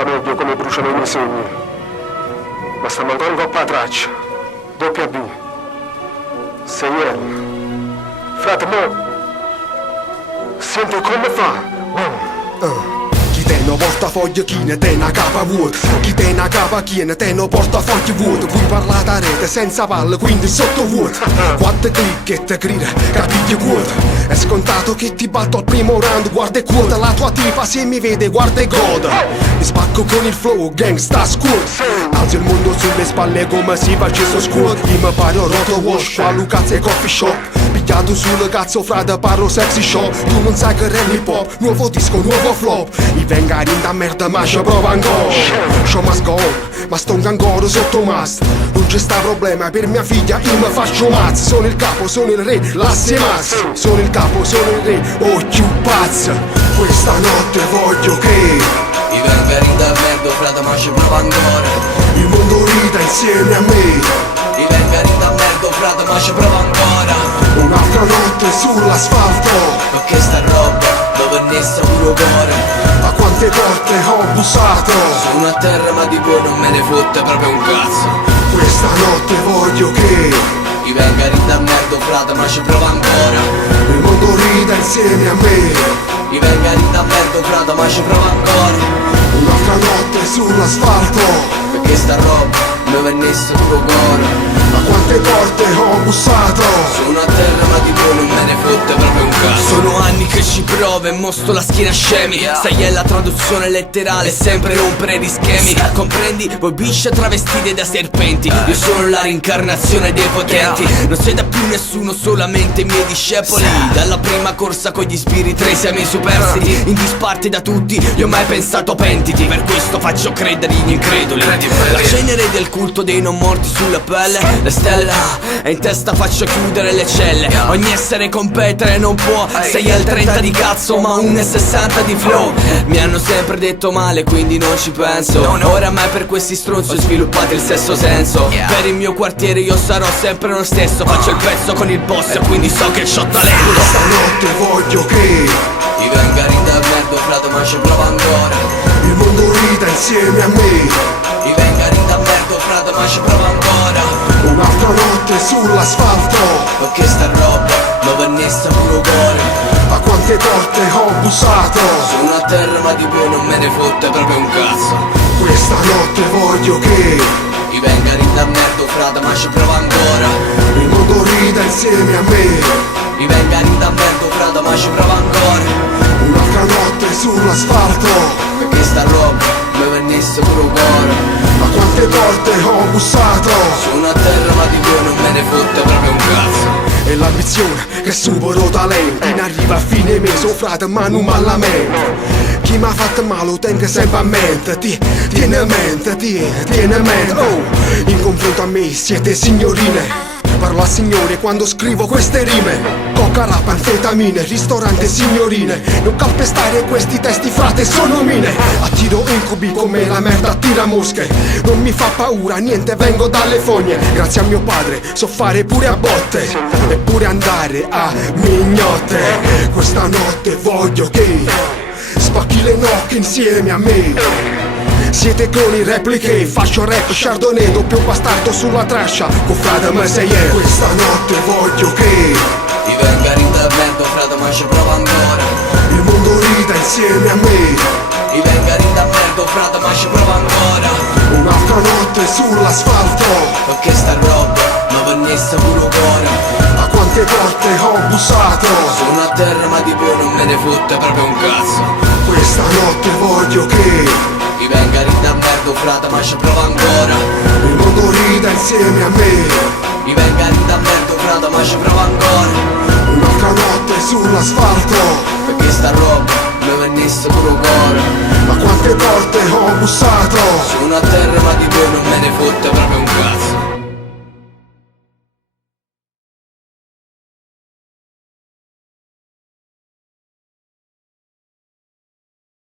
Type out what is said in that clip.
brucia meglio come bruciano i miei sogni. Ma stiamo ancora un po' a traccia. Doppia B. Seiel. Frate, mo. Senti come fa. Chi te no portafoglio, chi ne te una capa vuota. Chi te una capa, chi ne te no portafoglio vuoto. Puoi parlare a rete senza palle, quindi sotto vuoto. Quante click e te grida, capigli quota. È scontato che ti batto al primo round, guarda e quota. La tua tipa se mi vede, guarda e goda. Mi spacco con il flow, gangsta squad. Alzo il mondo sulle spalle come si facesse squad. Io mi paro roto wash, a Lucazzi e coffee shop. Pigliato sul cazzo frate parlo sexy show. Tu non sai che rap hip hop, nuovo disco, nuovo flop. I vengarin da merda ma ci prova ancora. Show must go on, ma sto ancora sotto mast. Non c'è sta problema per mia figlia, io mi faccio mazzo. Sono il capo, sono il re, lassi mazzo. Sono il capo, sono il re, oh più pazzo. Questa notte voglio che i vengarin da merda frate ma ci prova ancora. il mondo rida insieme a me. I vengarin da merda frate ma ci prova ancora. Un'altra notte sull'asfalto, Perché sta roba dove nessa puro cuore. a quante porte ho bussato. Sono a terra ma di voi non me ne fotte proprio un cazzo. Questa notte voglio che I vengarin da merda frate ma ci prova ancora. il mondo rida insieme a me. I vengarin da merda frate ma ci prova ancora. Un'altra notte sull'asfalto, Perché sta roba dove nessa puro cuore. a quante porte ho bussato. Sono a terra ma di voi non me ne fotte proprio un cazzo. Sono anni che ci provo e mostro la schiena scemi. Sai è la traduzione letterale, sempre rompere gli schemi. Comprendi? Voi bisce travestite da serpenti. Io sono la rincarnazione dei potenti. Non sei da più nessuno, solamente i miei discepoli. Dalla prima corsa con gli spiriti resi ai miei superstiti. In disparte da tutti, io ho mai pensato pentiti. Per questo faccio credere gli increduli. La cenere del culto dei non morti sulla pelle. Le stelle e in testa faccio chiudere le celle. Ogni essere competere non può. Sei al 30 di cazzo ma 1,60 di flow. Mi hanno sempre detto male quindi non ci penso. Oramai per questi stronzi ho sviluppato il sesto senso. Per il mio quartiere io sarò sempre lo stesso. Faccio il pezzo con il boss e quindi so che c'ho talento. Stanotte voglio che I vengarin da merda frate ma ci prova ancora. il mondo rida insieme a me. I vengarin da merda frate ma ci prova ancora. Un'altra notte sull'asfalto, Perché sta roba dove nessa puro cuore. a quante porte ho bussato. Sono a terra ma di voi non me ne fotte proprio un cazzo. Questa notte voglio che I vengarin da merda frate ma ci prova ancora. il mondo rida insieme a me. I vengarin da merda frate ma ci prova ancora. Un'altra notte sull'asfalto, Perché sta roba dove nessa puro cuore. a quante porte ho bussato. Sono a terra ma di voi non me ne fotte proprio un cazzo. E l'ambizione che supero talento. In arriva a fine mese, oh frate, ma non mallamento. Chi mi ha fatto male lo tengo sempre a mente. Tieni a mente, tieni a mente. Oh, in confronto a me siete signorine. Parlo a signore quando scrivo queste rime. Coca, rap, anfetamine, ristorante signorine. Non calpestare questi testi frate, sono mine. Attiro incubi come la merda attira mosche. Non mi fa paura, niente, vengo dalle fogne. Grazie a mio padre so fare pure a botte. Eppure andare a mignotte. Questa notte voglio che spacchi le nocche insieme a me. Siete cloni repliche, faccio rap, chardonnay, doppio bastardo sulla traccia, con frate me sei io. Questa notte voglio che I vengarin da merda frate ma ci prova ancora. il mondo rida insieme a me. I vengarin da merda frate ma ci prova ancora. Un'altra notte sull'asfalto, Perché sta roba dove nessa puro cuore. a quante porte ho bussato. Sono a terra ma di voi non me ne fotte proprio un cazzo. Questa notte voglio che I vengarin da merda frate ma ci prova ancora. il mondo rida insieme a me. I vengarin da merda frate ma ci prova ancora. Un'altra notte sull'asfalto, Perché sta roba dove nessa puro cuore. a quante porte ho bussato. Sono a terra ma di voi non me ne fotte proprio un cazzo.